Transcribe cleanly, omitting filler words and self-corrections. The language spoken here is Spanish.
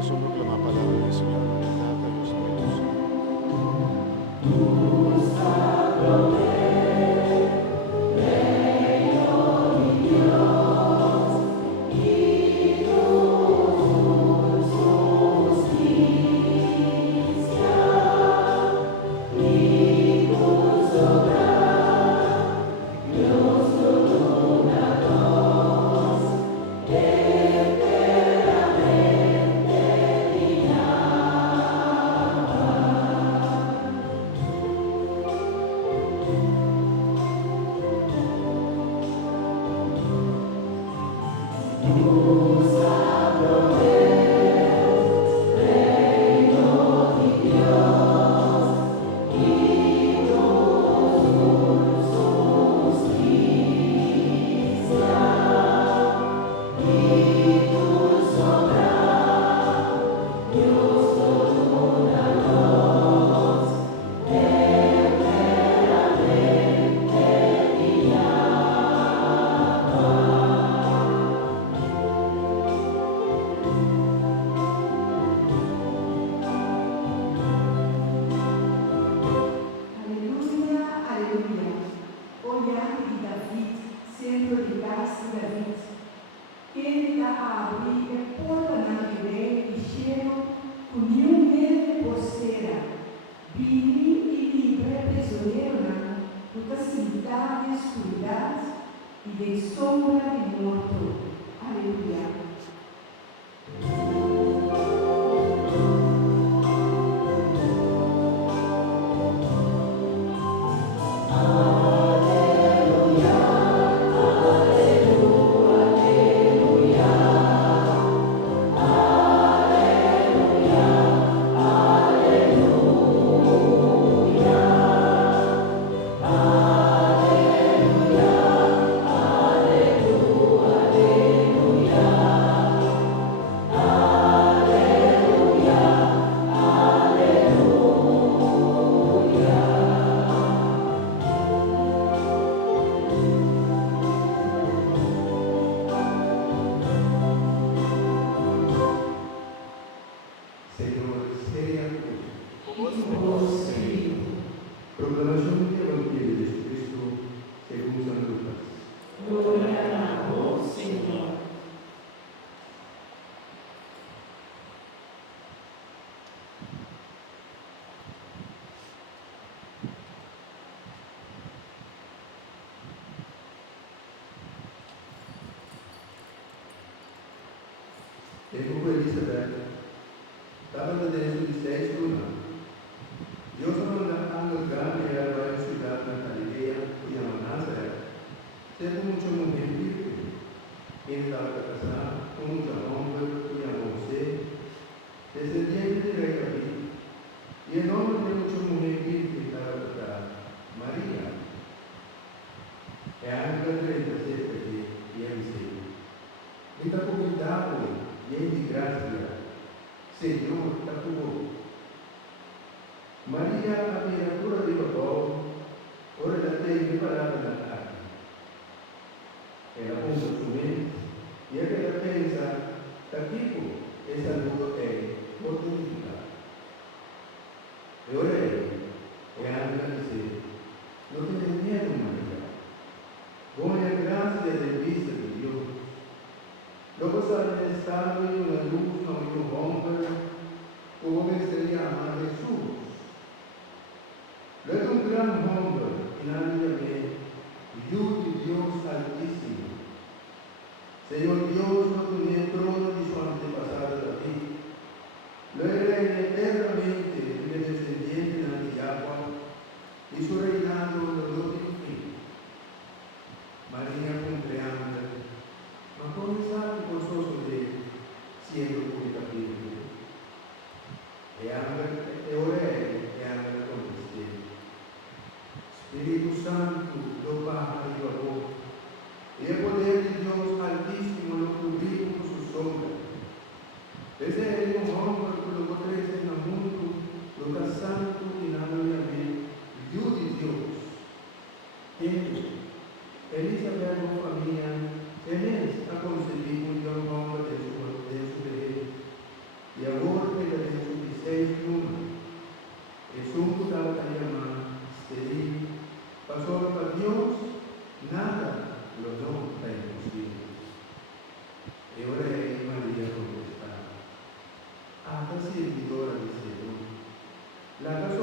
corazón proclama palabra del Señor. Bendad a Dios nuestro. Tempo por Elizabeth, estava no derecho de 6 por ano. Dios mandando grande era a ciudad na Galilea, que llama Nazareth, sendo mucho mujer virgen. Ele estava casado com um homem que llama José, descendiente de rei David, e o nome de mucho mujer virgen estava casada, Maria. É a ángel 37 e ele disse: "Está convidado lleno de gracia, Señor está con vos". María, a criatura de todo, ora la te preparada na tarde. Ela usa su mente, e ela pensa, tipo, essa lua é oportunidade. E ora é a ángel dizer: "Não tenhas medo, Maria, com a gracia de vista de Deus. Luego sabe estado en una luz, no en un hombre, como se llama Jesús. Luego un gran hombre, en área Dios de Dios Altísimo. Señor Dios, no tenía trono de su antepasado David. Lo era eternamente el descendiente de agua, y su reinado no tiene fin. María cumpleaños. Ma come sa che forzoso di siendo come capire? E ora è anche con te. Spirito Santo, lo Padre y amor, y el poder de Dios Altísimo lo cubrimos con su sombra. Ese es el hombre que lo crece en el mundo, lo que santo y nada de Dios de Dios. hasta servidora del Señor. La casa